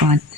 5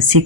6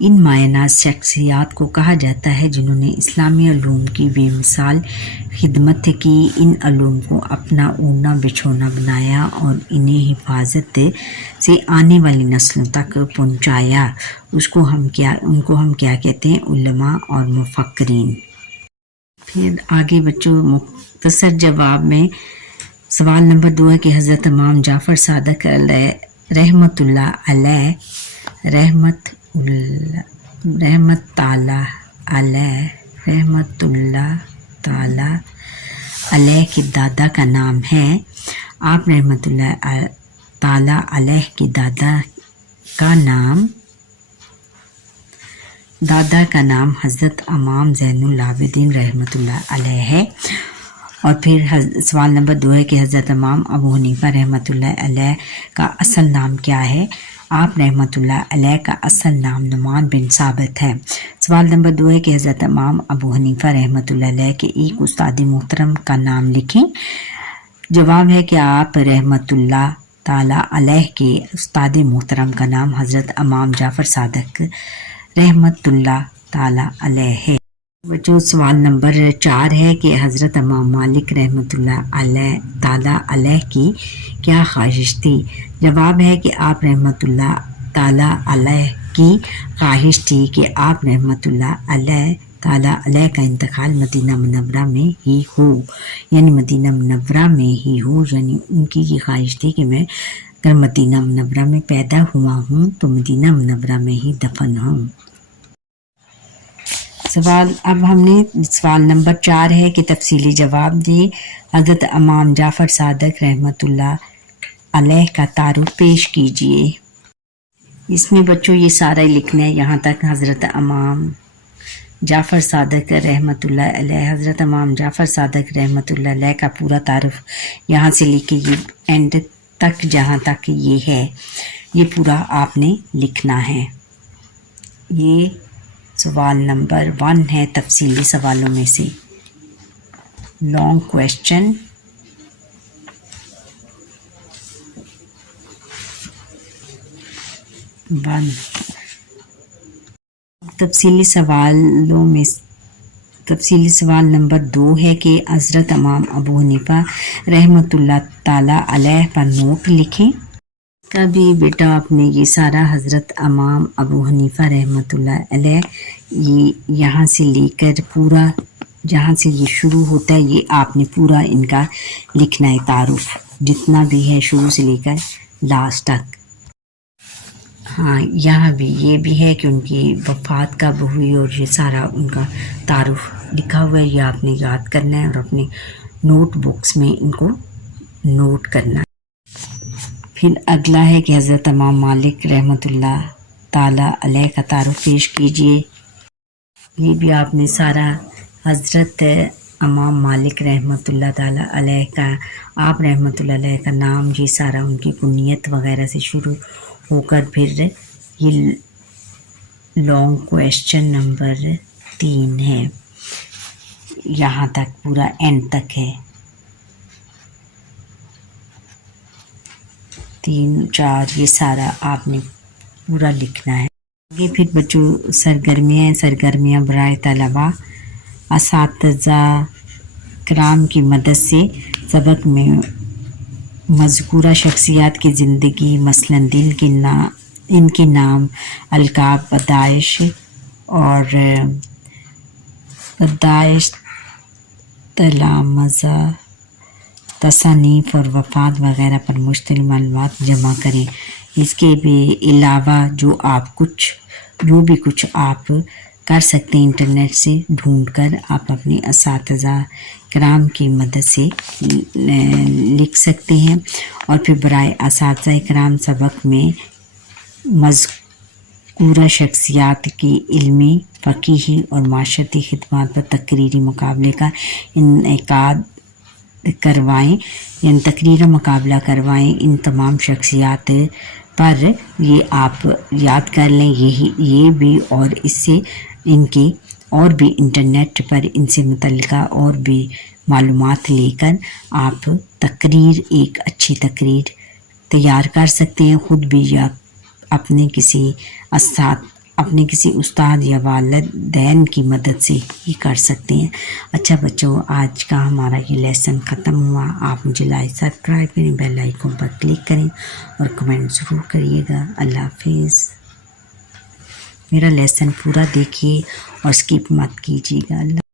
ان مایہ شخصیات کو کہا جاتا ہے جنہوں نے اسلامی علوم کی بے مثال خدمت کی، ان علوم کو اپنا اوڑھنا بچھونا بنایا اور انہیں حفاظت سے آنے والی نسلوں تک پہنچایا۔ ان کو ہم کیا کہتے ہیں؟ علماء اور مفکرین۔ پھر آگے بچوں مختصر جواب میں سوال نمبر 2 ہے کہ حضرت امام جعفر صادق رحمت اللہ علیہ رحمت تعالی علیہ کے دادا کا نام ہے۔ آپ رحمت اللہ تعالی علیہ کے دادا کا نام حضرت امام زین العابدین رحمت اللہ علیہ ہے۔ اور پھر سوال نمبر 2 ہے کہ حضرت امام ابو حنیفہ رحمت اللہ علیہ کا اصل نام کیا ہے؟ آپ رحمت اللہ علیہ کا اصل نام نعمان بن ثابت ہے۔ سوال نمبر 2 ہے کہ حضرت امام ابو حنیفہ رحمت اللہ علیہ کے ایک استاد محترم کا نام لکھیں۔ جواب ہے کہ آپ رحمت اللہ تعالی علیہ کے استاد محترم کا نام حضرت امام جعفر صادق رحمت اللہ تعالی علیہ ہے۔ بچوں سوال نمبر 4 ہے کہ حضرت امام مالک رحمت اللہ تعالی علیہ کی کیا خواہش تھی؟ جواب ہے کہ آپ رحمت اللہ تعالی علیہ کی خواہش تھی کہ آپ رحمت اللہ تعالی علیہ کا انتقال مدینہ منورہ میں ہی ہو، یعنی مدینہ منورہ میں ہی ہو، یعنی ان کی یہ خواہش تھی کہ میں اگر مدینہ منورہ میں پیدا ہوا ہوں تو مدینہ منورہ میں ہی دفن ہوں۔ اب ہم نے سوال نمبر 4 ہے کہ تفصیلی جواب دیں۔ حضرت امام جعفر صادق رحمت اللہ علیہ کا تعارف پیش کیجیے۔ اس میں بچوں یہ سارا ہی لکھنا ہے یہاں تک حضرت امام جعفر صادق رحمت اللہ علیہ۔ حضرت امام جعفر صادق رحمت اللہ علیہ کا پورا تعارف یہاں سے لکھ کے یہ اینڈ تک جہاں تک یہ ہے یہ پورا آپ نے لکھنا ہے۔ یہ سوال نمبر 1 ہے تفصیلی سوالوں میں سے، لانگ کویشچن۔ تفصیلی سوال نمبر 2 ہے کہ حضرت امام ابو حنیفہ رحمت اللہ تعالی علیہ پر نوٹ لکھیں۔ کبھی بیٹا آپ نے یہ سارا حضرت امام ابو حنیفہ رحمت اللہ علیہ یہاں سے لے کر پورا جہاں سے یہ شروع ہوتا ہے یہ آپ نے پورا ان کا لکھنا ہے، تعارف جتنا بھی ہے شروع سے لے کر لاسٹ تک۔ ہاں یہاں بھی یہ بھی ہے کہ ان کی وفات کب ہوئی اور یہ سارا ان کا تعارف لکھا ہوا ہے، یہ آپ نے یاد کرنا ہے اور اپنے نوٹ بکس میں ان کو نوٹ کرنا ہے۔ پھر اگلا ہے کہ حضرت امام مالک رحمت اللہ تعالی علیہ کا تعارف پیش کیجیے۔ یہ بھی آپ نے سارا حضرت امام مالک رحمت اللہ تعالی علیہ کا آپ رحمت اللہ علیہ کا نام یہ سارا ان کی کنیت وغیرہ سے شروع ہو کر پھر یہ لانگ کویشچن نمبر 3 ہے، یہاں تک پورا اینڈ تک ہے، 3 4 یہ سارا آپ نے پورا لکھنا ہے۔ آگے پھر بچوں سرگرمیاں برائے طلباء اساتذہ کرام کی مدد سے سبق میں مذکورہ شخصیات کی زندگی مثلاً ان کے نام، القاب، پیدائش تلامذہ، تصانیف اور وفات وغیرہ پر مشتمل معلومات جمع کریں۔ اس کے بھی علاوہ جو بھی کچھ آپ کر سکتے ہیں انٹرنیٹ سے ڈھونڈ کر آپ اپنے اساتذہ کرام کی مدد سے لکھ سکتے ہیں۔ اور پھر برائے اساتذہ کرام سبق میں مذکورہ شخصیات کی علمی، فقہی اور معاشرتی خدمات پر تقریری مقابلے کا انعقاد کروائیں، یعنی تقریر مقابلہ کروائیں۔ ان تمام شخصیات پر یہ آپ یاد کر لیں یہ بھی، اور اس سے ان کے اور بھی انٹرنیٹ پر ان سے متعلقہ اور بھی معلومات لے کر آپ ایک اچھی تقریر تیار کر سکتے ہیں، خود بھی یا اپنے کسی اپنے کسی استاد یا والدین کی مدد سے یہ کر سکتے ہیں۔ اچھا بچوں، آج کا ہمارا یہ لیسن ختم ہوا۔ آپ مجھے لائک سبسکرائب کریں، بیل آئیکن پر کلک کریں اور کمنٹ ضرور کریے گا۔ اللہ حافظ۔ میرا لیسن پورا دیکھیے اور اسکپ مت کیجیے گا۔ اللہ